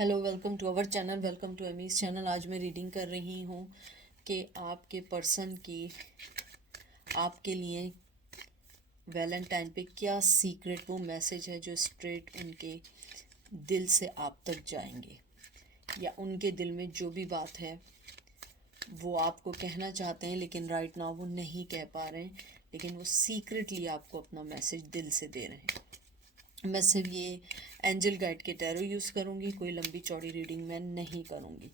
Hello, welcome to our channel, welcome to Amy's channel. आज मैं reading कर रही हूँ कि आपके पर्सन की आपके लिए वैलेंटाइन पे क्या सीक्रेट वो मैसेज है जो स्ट्रेट उनके दिल से आप तक जाएंगे, या उनके दिल में जो भी बात है वो आपको कहना चाहते हैं लेकिन राइट नाउ वो नहीं कह पा रहे हैं, लेकिन वो सीक्रेटली आपको अपना मैसेज दिल से दे रहे हैं। मैं सिर्फ ये एंजल गाइड के टैरो यूज़ करूँगी, कोई लंबी चौड़ी रीडिंग मैं नहीं करूँगी।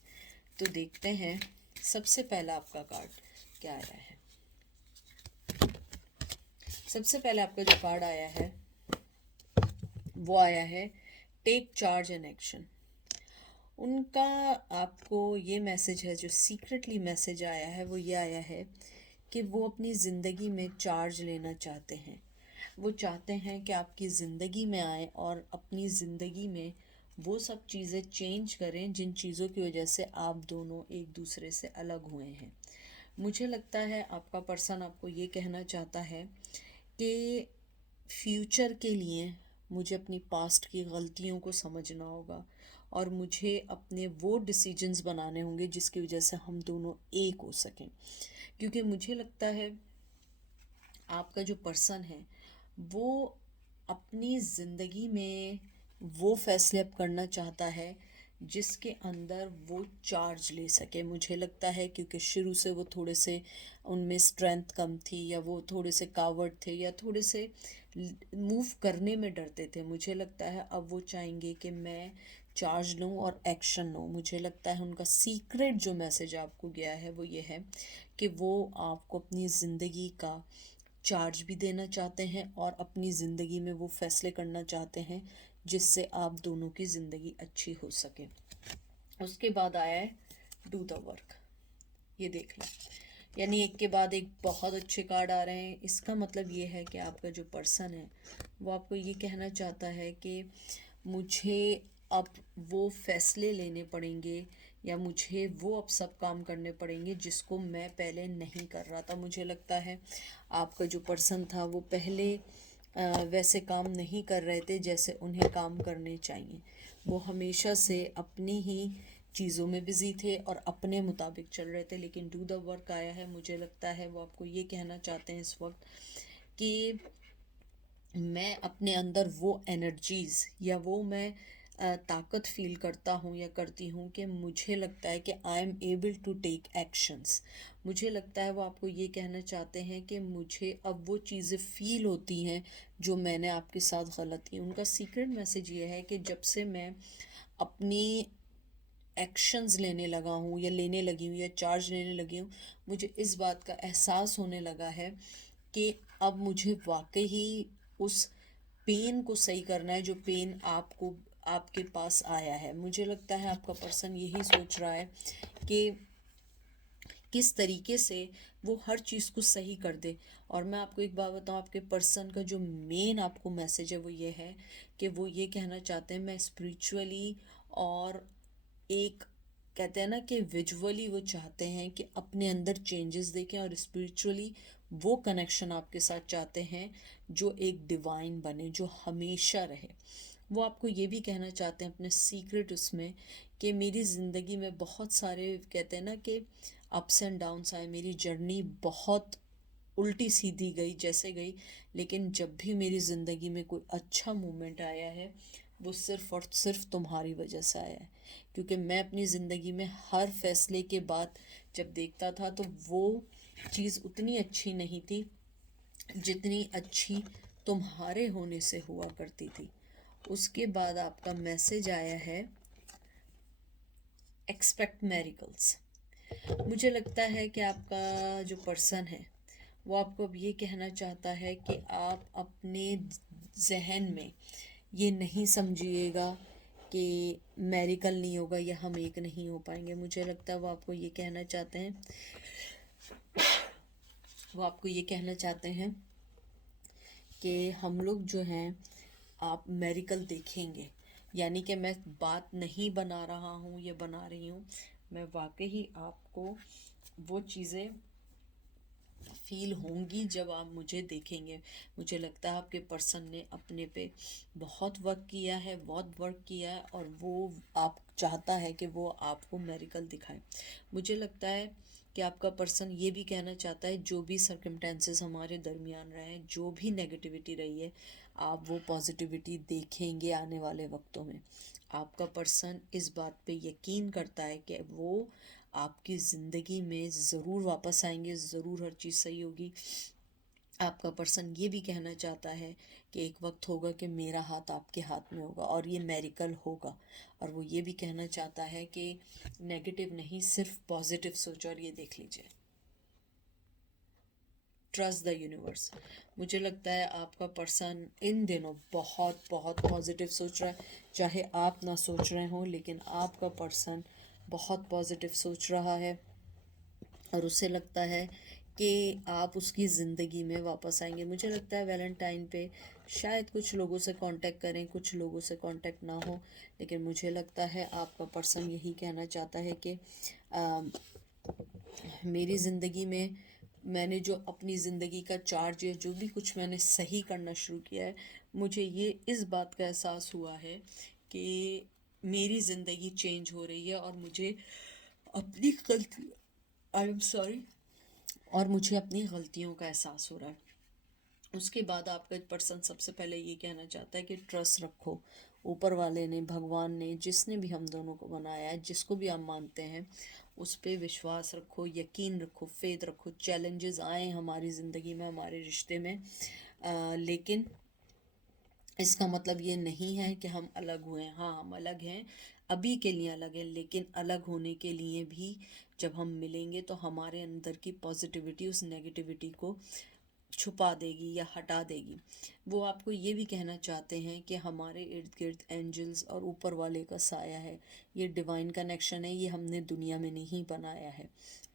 तो देखते हैं सबसे पहला आपका कार्ड क्या आया है। सबसे पहले आपका जो कार्ड आया है वो आया है टेक चार्ज एंड एक्शन। उनका आपको ये मैसेज है, जो सीक्रेटली मैसेज आया है वो ये आया है कि वो अपनी ज़िंदगी में चार्ज लेना चाहते हैं। वो चाहते हैं कि आपकी ज़िंदगी में आए और अपनी ज़िंदगी में वो सब चीज़ें चेंज करें जिन चीज़ों की वजह से आप दोनों एक दूसरे से अलग हुए हैं। मुझे लगता है आपका पर्सन आपको ये कहना चाहता है कि फ्यूचर के लिए मुझे अपनी पास्ट की गलतियों को समझना होगा और मुझे अपने वो डिसीजंस बनाने होंगे जिसकी वजह से हम दोनों एक हो सकें। क्योंकि मुझे लगता है आपका जो पर्सन है वो अपनी ज़िंदगी में वो फैसले अब करना चाहता है जिसके अंदर वो चार्ज ले सके। मुझे लगता है क्योंकि शुरू से वो थोड़े से उनमें स्ट्रेंथ कम थी, या वो थोड़े से कावर्ड थे, या थोड़े से मूव करने में डरते थे। मुझे लगता है अब वो चाहेंगे कि मैं चार्ज लूँ और एक्शन लूँ। मुझे लगता है उनका सीक्रेट जो मैसेज आपको गया है वो ये है कि वो आपको अपनी ज़िंदगी का चार्ज भी देना चाहते हैं और अपनी ज़िंदगी में वो फैसले करना चाहते हैं जिससे आप दोनों की ज़िंदगी अच्छी हो सके। उसके बाद आया है डू द वर्क। ये देख लो, यानी एक के बाद एक बहुत अच्छे कार्ड आ रहे हैं। इसका मतलब ये है कि आपका जो पर्सन है वो आपको ये कहना चाहता है कि मुझे अब वो फैसले लेने पड़ेंगे, या मुझे वो अब सब काम करने पड़ेंगे जिसको मैं पहले नहीं कर रहा था। मुझे लगता है आपका जो पर्सन था वो पहले वैसे काम नहीं कर रहे थे जैसे उन्हें काम करने चाहिए। वो हमेशा से अपनी ही चीज़ों में बिज़ी थे और अपने मुताबिक चल रहे थे, लेकिन डू द वर्क आया है। मुझे लगता है वो आपको ये कहना चाहते हैं इस वक्त कि मैं अपने अंदर वो एनर्जीज़ या वो मैं ताकत फील करता हूँ या करती हूँ कि मुझे लगता है कि I am able to take actions. मुझे लगता है वो आपको ये कहना चाहते हैं कि मुझे अब वो चीज़ें फील होती हैं जो मैंने आपके साथ गलत की। उनका सीक्रेट मैसेज ये है कि जब से मैं अपनी एक्शंस लेने लगा हूँ या लेने लगी हूँ या चार्ज लेने लगी हूँ, मुझे इस बात का एहसास होने लगा है कि अब मुझे वाकई ही उस पेन को सही करना है जो पेन आपको आपके पास आया है। मुझे लगता है आपका पर्सन यही सोच रहा है कि किस तरीके से वो हर चीज़ को सही कर दे। और मैं आपको एक बात बताऊँ, आपके पर्सन का जो मेन आपको मैसेज है वो ये है कि वो ये कहना चाहते हैं मैं स्पिरिचुअली और एक कहते हैं ना कि विजुअली वो चाहते हैं कि अपने अंदर चेंजेस देखें, और स्पिरिचुअली वो कनेक्शन आपके साथ चाहते हैं जो एक डिवाइन बने, जो हमेशा रहे। वो आपको ये भी कहना चाहते हैं अपने सीक्रेट उसमें कि मेरी ज़िंदगी में बहुत सारे कहते हैं ना कि अप्स एंड डाउन्स आए, मेरी जर्नी बहुत उल्टी सीधी गई जैसे गई, लेकिन जब भी मेरी ज़िंदगी में कोई अच्छा मोमेंट आया है वो सिर्फ़ और सिर्फ तुम्हारी वजह से आया है। क्योंकि मैं अपनी ज़िंदगी में हर फैसले के बाद जब देखता था तो वो चीज़ उतनी अच्छी नहीं थी जितनी अच्छी तुम्हारे होने से हुआ करती थी। उसके बाद आपका मैसेज आया है एक्सपेक्ट मेरिकल्स। मुझे लगता है कि आपका जो पर्सन है वो आपको अब ये कहना चाहता है कि आप अपने जहन में ये नहीं समझिएगा कि मेरिकल नहीं होगा या हम एक नहीं हो पाएंगे। मुझे लगता है वो आपको ये कहना चाहते हैं, वो आपको ये कहना चाहते हैं कि हम लोग जो हैं आप मेरिकल देखेंगे। यानी कि मैं बात नहीं बना रहा हूँ या बना रही हूँ, मैं वाकई ही आपको वो चीज़ें फील होंगी जब आप मुझे देखेंगे। मुझे लगता है आपके पर्सन ने अपने पे बहुत वर्क किया है, बहुत वर्क किया है, और वो आप चाहता है कि वो आपको मेरिकल दिखाए। मुझे लगता है कि आपका पर्सन ये भी कहना चाहता है, जो भी सर्कमटेंसेस हमारे दरमियान रहे हैं, जो भी नेगेटिविटी रही है, आप वो पॉजिटिविटी देखेंगे आने वाले वक्तों में। आपका पर्सन इस बात पे यकीन करता है कि वो आपकी ज़िंदगी में ज़रूर वापस आएंगे, ज़रूर हर चीज़ सही होगी। आपका पर्सन ये भी कहना चाहता है कि एक वक्त होगा कि मेरा हाथ आपके हाथ में होगा और ये मेरिकल होगा। और वो ये भी कहना चाहता है कि नेगेटिव नहीं, सिर्फ पॉजिटिव सोचो। और ये देख लीजिए, ट्रस्ट द यूनिवर्स। मुझे लगता है आपका पर्सन इन दिनों बहुत बहुत पॉजिटिव सोच रहा है। चाहे आप ना सोच रहे हो, लेकिन आपका पर्सन बहुत पॉजिटिव सोच रहा है, और उसे लगता है कि आप उसकी ज़िंदगी में वापस आएंगे। मुझे लगता है वैलेंटाइन पे शायद कुछ लोगों से कांटेक्ट करें, कुछ लोगों से कांटेक्ट ना हो, लेकिन मुझे लगता है आपका पर्सन यही कहना चाहता है कि मेरी ज़िंदगी में मैंने जो अपनी ज़िंदगी का चार्ज या जो भी कुछ मैंने सही करना शुरू किया है, मुझे ये इस बात का एहसास हुआ है कि मेरी ज़िंदगी चेंज हो रही है, और मुझे अपनी गलती, आई एम सॉरी, और मुझे अपनी गलतियों का एहसास हो रहा है। उसके बाद आपका पर्सन सबसे पहले ये कहना चाहता है कि ट्रस्ट रखो। ऊपर वाले ने, भगवान ने, जिसने भी हम दोनों को बनाया है, जिसको भी आप मानते हैं, उस पर विश्वास रखो, यकीन रखो, फेथ रखो। चैलेंजेस आए हमारी ज़िंदगी में, हमारे रिश्ते में, लेकिन इसका मतलब ये नहीं है कि हम अलग हुए हैं। हाँ, हम अलग हैं, अभी के लिए अलग हैं, लेकिन अलग होने के लिए भी जब हम मिलेंगे तो हमारे अंदर की पॉजिटिविटी उस नेगेटिविटी को छुपा देगी या हटा देगी। वो आपको ये भी कहना चाहते हैं कि हमारे इर्द गिर्द एंजल्स और ऊपर वाले का साया है। ये डिवाइन कनेक्शन है, ये हमने दुनिया में नहीं बनाया है।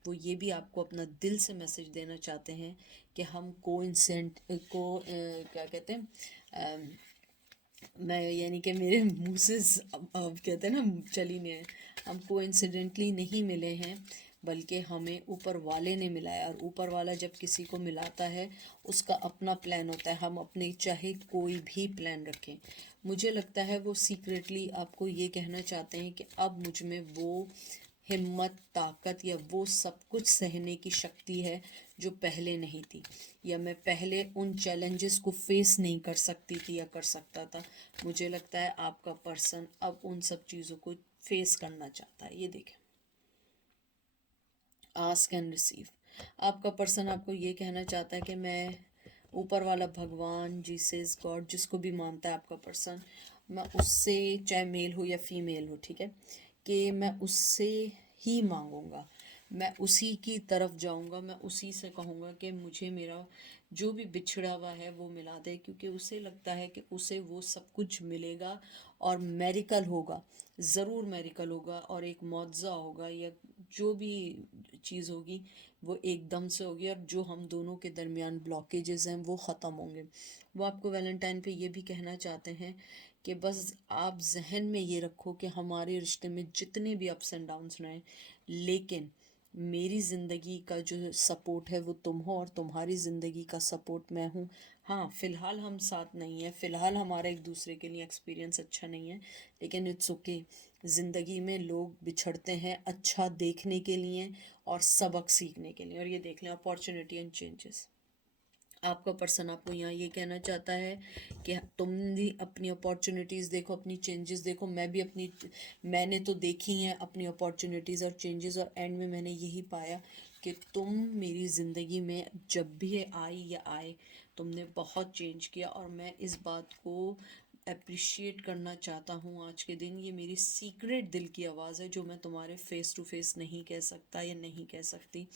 वो ये भी आपको अपना दिल से मैसेज देना चाहते हैं कि हम क्या कहते हैं, मैं यानी कि मेरे मुंह से अब कहते हैं ना, चल ही नहीं है, हम कोइंसिडेंटली नहीं मिले हैं, बल्कि हमें ऊपर वाले ने मिलाया। और ऊपर वाला जब किसी को मिलाता है, उसका अपना प्लान होता है। हम अपने चाहे कोई भी प्लान रखें, मुझे लगता है वो सीक्रेटली आपको ये कहना चाहते हैं कि अब मुझ में वो हिम्मत, ताकत या वो सब कुछ सहने की शक्ति है जो पहले नहीं थी, या मैं पहले उन चैलेंजेस को फेस नहीं कर सकती थी या कर सकता था। मुझे लगता है आपका पर्सन अब उन सब चीज़ों को फेस करना चाहता है। ये देखें, आस्क एंड रिसीव। आपका पर्सन आपको ये कहना चाहता है कि मैं ऊपर वाला, भगवान, जीसस, गॉड, जिसको भी मानता है आपका पर्सन, मैं उससे, चाहे मेल हो या फीमेल हो, ठीक है, कि मैं उससे ही मांगूंगा, मैं उसी की तरफ जाऊंगा, मैं उसी से कहूँगा कि मुझे मेरा जो भी बिछड़ा हुआ है वो मिला दे, क्योंकि उसे लगता है कि उसे वो सब कुछ मिलेगा और मेरिकल होगा, ज़रूर मेरिकल होगा, और एक मुआवजा होगा, या जो भी चीज़ होगी वो एकदम से होगी, और जो हम दोनों के दरमियान ब्लॉकेजेस हैं वो ख़त्म होंगे। वो आपको वैलेंटाइन पे ये भी कहना चाहते हैं कि बस आप जहन में ये रखो कि हमारे रिश्ते में जितने भी अप्स एंड डाउन्स रहे, लेकिन मेरी ज़िंदगी का जो सपोर्ट है वो तुम हो, और तुम्हारी ज़िंदगी का सपोर्ट मैं हूँ। हाँ, फ़िलहाल हम साथ नहीं हैं, फ़िलहाल हमारा एक दूसरे के लिए एक्सपीरियंस अच्छा नहीं है, लेकिन इट्स ओके। ज़िंदगी में लोग बिछड़ते हैं अच्छा देखने के लिए और सबक सीखने के लिए। और ये देख लें, अपॉर्चुनिटी एंड चेंजेस। आपका पर्सन आपको यहाँ ये कहना चाहता है कि तुम भी अपनी अपॉर्चुनिटीज़ देखो, अपनी चेंजेस देखो। मैंने तो देखी हैं अपनी अपॉर्चुनिटीज़ और चेंजेस, और एंड में मैंने यही पाया कि तुम मेरी ज़िंदगी में जब भी आई या आए, तुमने बहुत चेंज किया, और मैं इस बात को अप्रिशिएट करना चाहता हूँ आज के दिन। ये मेरी सीक्रेट दिल की आवाज़ है जो मैं तुम्हारे फेस टू फेस नहीं कह सकता या नहीं कह सकती,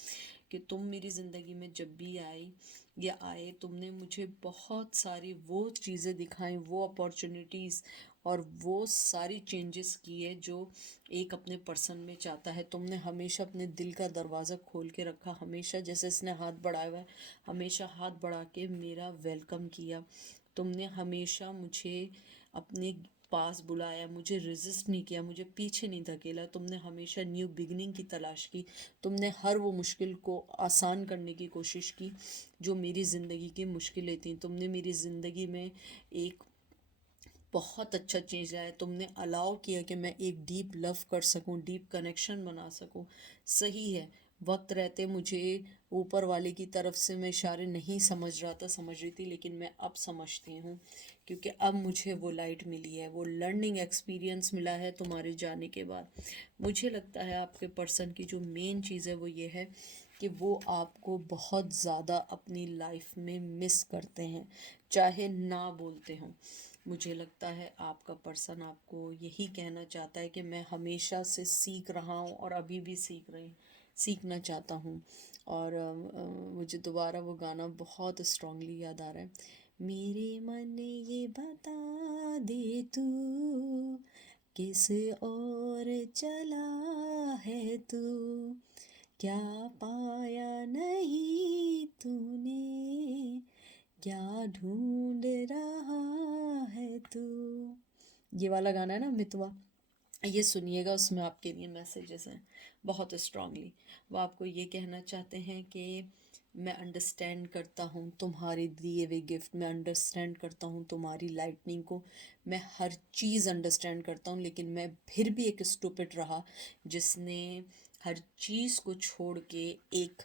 कि तुम मेरी ज़िंदगी में जब भी आई या आए, तुमने मुझे बहुत सारी वो चीज़ें दिखाई, वो अपॉर्चुनिटीज़ और वो सारी चेंजेस किए जो एक अपने पर्सन में चाहता है। तुमने हमेशा अपने दिल का दरवाज़ा खोल के रखा, हमेशा जैसे इसने हाथ बढ़ाया हुआ है, हमेशा हाथ बढ़ा के मेरा वेलकम किया। तुमने हमेशा मुझे अपने पास बुलाया, मुझे रेजिस्ट नहीं किया, मुझे पीछे नहीं धकेला। तुमने हमेशा न्यू बिगनिंग की तलाश की। तुमने हर वो मुश्किल को आसान करने की कोशिश की जो मेरी ज़िंदगी की मुश्किलें थीं। तुमने मेरी ज़िंदगी में एक बहुत अच्छा चीज़ लाया। तुमने अलाउ किया कि मैं एक डीप लव कर सकूं, डीप कनेक्शन बना सकूं। सही है, वक्त रहते मुझे ऊपर वाले की तरफ से मैं इशारे नहीं समझ रहा था, समझ रही थी, लेकिन मैं अब समझती हूँ क्योंकि अब मुझे वो लाइट मिली है, वो लर्निंग एक्सपीरियंस मिला है तुम्हारे जाने के बाद। मुझे लगता है आपके पर्सन की जो मेन चीज़ है वो ये है कि वो आपको बहुत ज़्यादा अपनी लाइफ में मिस करते हैं, चाहे ना बोलते हों। मुझे लगता है आपका पर्सन आपको यही कहना चाहता है कि मैं हमेशा से सीख रहा हूँ और अभी भी सीखना चाहता हूँ। और मुझे दोबारा वो गाना बहुत स्ट्रांगली याद आ रहा है। मेरे मन ये बता दे तू किस और चला है तू, क्या पाया नहीं तूने, क्या ढूंढ रहा है तू। ये वाला गाना है ना मितवा, ये सुनिएगा, उसमें आपके लिए मैसेजेस हैं बहुत स्ट्रांगली। वो आपको ये कहना चाहते हैं कि मैं अंडरस्टैंड करता हूँ तुम्हारे दिए हुए गिफ्ट, मैं अंडरस्टैंड करता हूँ तुम्हारी लाइटनिंग को, मैं हर चीज़ अंडरस्टैंड करता हूँ, लेकिन मैं फिर भी एक स्टूपिड रहा जिसने हर चीज़ को छोड़ के एक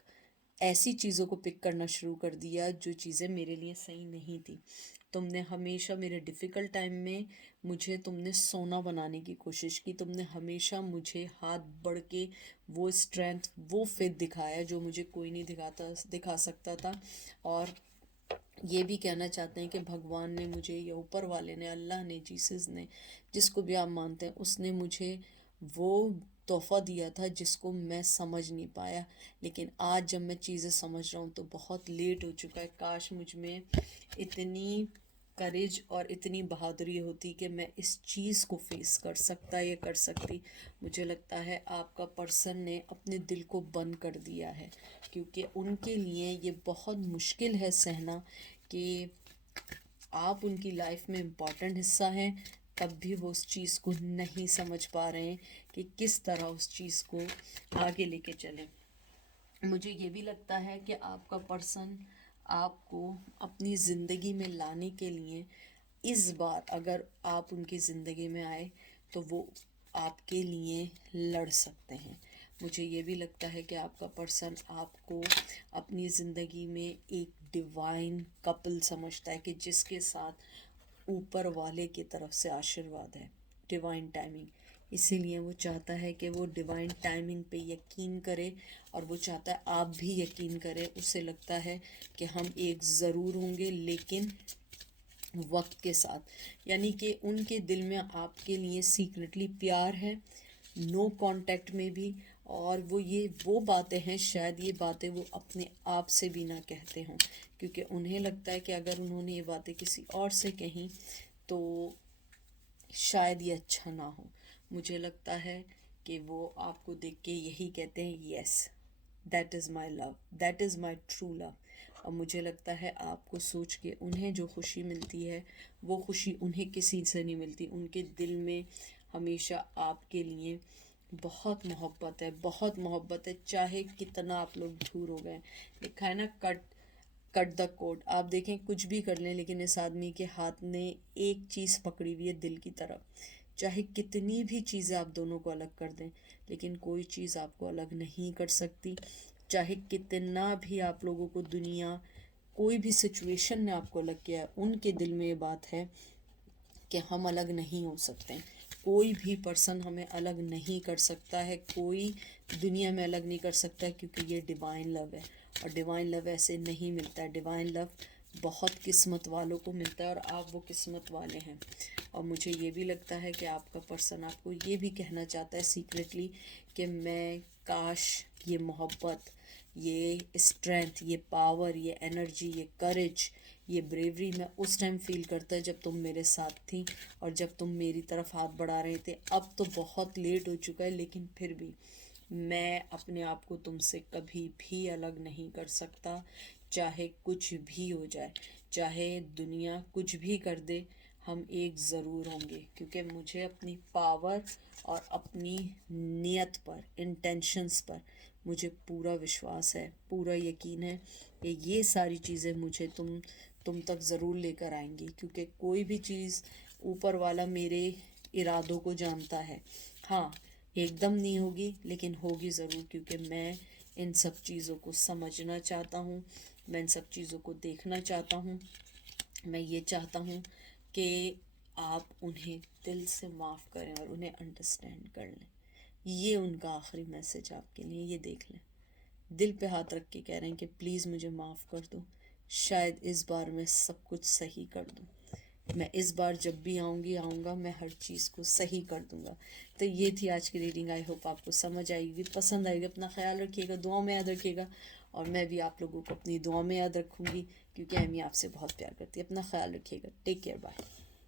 ऐसी चीज़ों को पिक करना शुरू कर दिया जो चीज़ें मेरे लिए सही नहीं थी। तुमने हमेशा मेरे डिफ़िकल्ट टाइम में मुझे तुमने सोना बनाने की कोशिश की। तुमने हमेशा मुझे हाथ बढ़ के वो स्ट्रेंथ, वो फेथ दिखाया जो मुझे कोई नहीं दिखा सकता था। और ये भी कहना चाहते हैं कि भगवान ने मुझे, या ऊपर वाले ने, अल्लाह ने, जीसस ने, जिसको भी आप मानते हैं, उसने मुझे वो तोहफ़ा दिया था जिसको मैं समझ नहीं पाया। लेकिन आज जब मैं चीज़ें समझ रहा हूँ तो बहुत लेट हो चुका है। काश मुझ में इतनी करेज और इतनी बहादुरी होती कि मैं इस चीज़ को फेस कर सकता या कर सकती। मुझे लगता है आपका पर्सन ने अपने दिल को बंद कर दिया है, क्योंकि उनके लिए ये बहुत मुश्किल है सहना कि आप उनकी लाइफ में इम्पॉर्टेंट हिस्सा हैं, तब भी वो उस चीज़ को नहीं समझ पा रहे हैं कि किस तरह उस चीज़ को आगे लेके चलें। मुझे ये भी लगता है कि आपका पर्सन आपको अपनी ज़िंदगी में लाने के लिए इस बार अगर आप उनकी ज़िंदगी में आए तो वो आपके लिए लड़ सकते हैं। मुझे ये भी लगता है कि आपका पर्सन आपको अपनी ज़िंदगी में एक डिवाइन कपल समझता है कि जिसके साथ ऊपर वाले की तरफ से आशीर्वाद है, डिवाइन टाइमिंग। इसीलिए वो चाहता है कि वो डिवाइन टाइमिंग पे यकीन करे, और वो चाहता है आप भी यकीन करें। उसे लगता है कि हम एक ज़रूर होंगे, लेकिन वक्त के साथ। यानी कि उनके दिल में आपके लिए सीक्रेटली प्यार है, नो कांटेक्ट में भी। और वो बातें हैं, शायद ये बातें वो अपने आप से भी ना कहते हों, क्योंकि उन्हें लगता है कि अगर उन्होंने ये बातें किसी और से कहीं तो शायद ये अच्छा ना हो। मुझे लगता है कि वो आपको देख के यही कहते हैं, yes that is my love, that is my true love. और मुझे लगता है आपको सोच के उन्हें जो खुशी मिलती है वो खुशी उन्हें किसी से नहीं मिलती। उनके दिल में हमेशा आपके लिए बहुत मोहब्बत है, बहुत मोहब्बत है, चाहे कितना आप लोग दूर हो गए। लिखा है ना, कट द कोड। आप देखें कुछ भी कर लें, लेकिन इस आदमी के हाथ ने एक चीज़ पकड़ी हुई है दिल की तरफ। चाहे कितनी भी चीज़ें आप दोनों को अलग कर दें, लेकिन कोई चीज़ आपको अलग नहीं कर सकती। चाहे कितना भी आप लोगों को दुनिया, कोई भी सिचुएशन ने आपको अलग किया है, उनके दिल में ये बात है कि हम अलग नहीं हो सकते। कोई भी पर्सन हमें अलग नहीं कर सकता है, कोई दुनिया में अलग नहीं कर सकता, क्योंकि ये डिवाइन लव है। और डिवाइन लव ऐसे नहीं मिलता है, डिवाइन लव बहुत किस्मत वालों को मिलता है, और आप वो किस्मत वाले हैं। और मुझे ये भी लगता है कि आपका पर्सन आपको ये भी कहना चाहता है सीक्रेटली कि मैं काश ये मोहब्बत, ये स्ट्रेंथ, ये पावर, ये एनर्जी, ये करेज, ये ब्रेवरी मैं उस टाइम फील करता है जब तुम मेरे साथ थी और जब तुम मेरी तरफ हाथ बढ़ा रहे थे। अब तो बहुत लेट हो चुका है, लेकिन फिर भी मैं अपने आप को तुमसे कभी भी अलग नहीं कर सकता, चाहे कुछ भी हो जाए, चाहे दुनिया कुछ भी कर दे। हम एक ज़रूर होंगे, क्योंकि मुझे अपनी पावर और अपनी नियत पर, इंटेंशंस पर मुझे पूरा विश्वास है, पूरा यकीन है कि ये सारी चीज़ें मुझे तुम तक ज़रूर लेकर आएंगी, क्योंकि कोई भी चीज़ ऊपर वाला मेरे इरादों को जानता है। हाँ, एकदम नहीं होगी लेकिन होगी ज़रूर, क्योंकि मैं इन सब चीज़ों को समझना चाहता हूँ, मैं इन सब चीज़ों को देखना चाहता हूँ। मैं ये चाहता हूँ कि आप उन्हें दिल से माफ़ करें और उन्हें अंडरस्टैंड कर लें। ये उनका आखिरी मैसेज आपके लिए, ये देख लें। दिल पे हाथ रख के कह रहे हैं कि प्लीज़ मुझे माफ़ कर दो, शायद इस बार मैं सब कुछ सही कर दूँ। मैं इस बार जब भी आऊँगा मैं हर चीज़ को सही कर दूँगा। तो ये थी आज की रीडिंग। आई होप आपको समझ आएगी, पसंद आएगी। अपना ख्याल रखिएगा, दुआ में याद रखिएगा, और मैं भी आप लोगों को अपनी दुआ में याद रखूँगी, क्योंकि एमी आपसे बहुत प्यार करती है। अपना ख्याल रखिएगा। Take care, bye.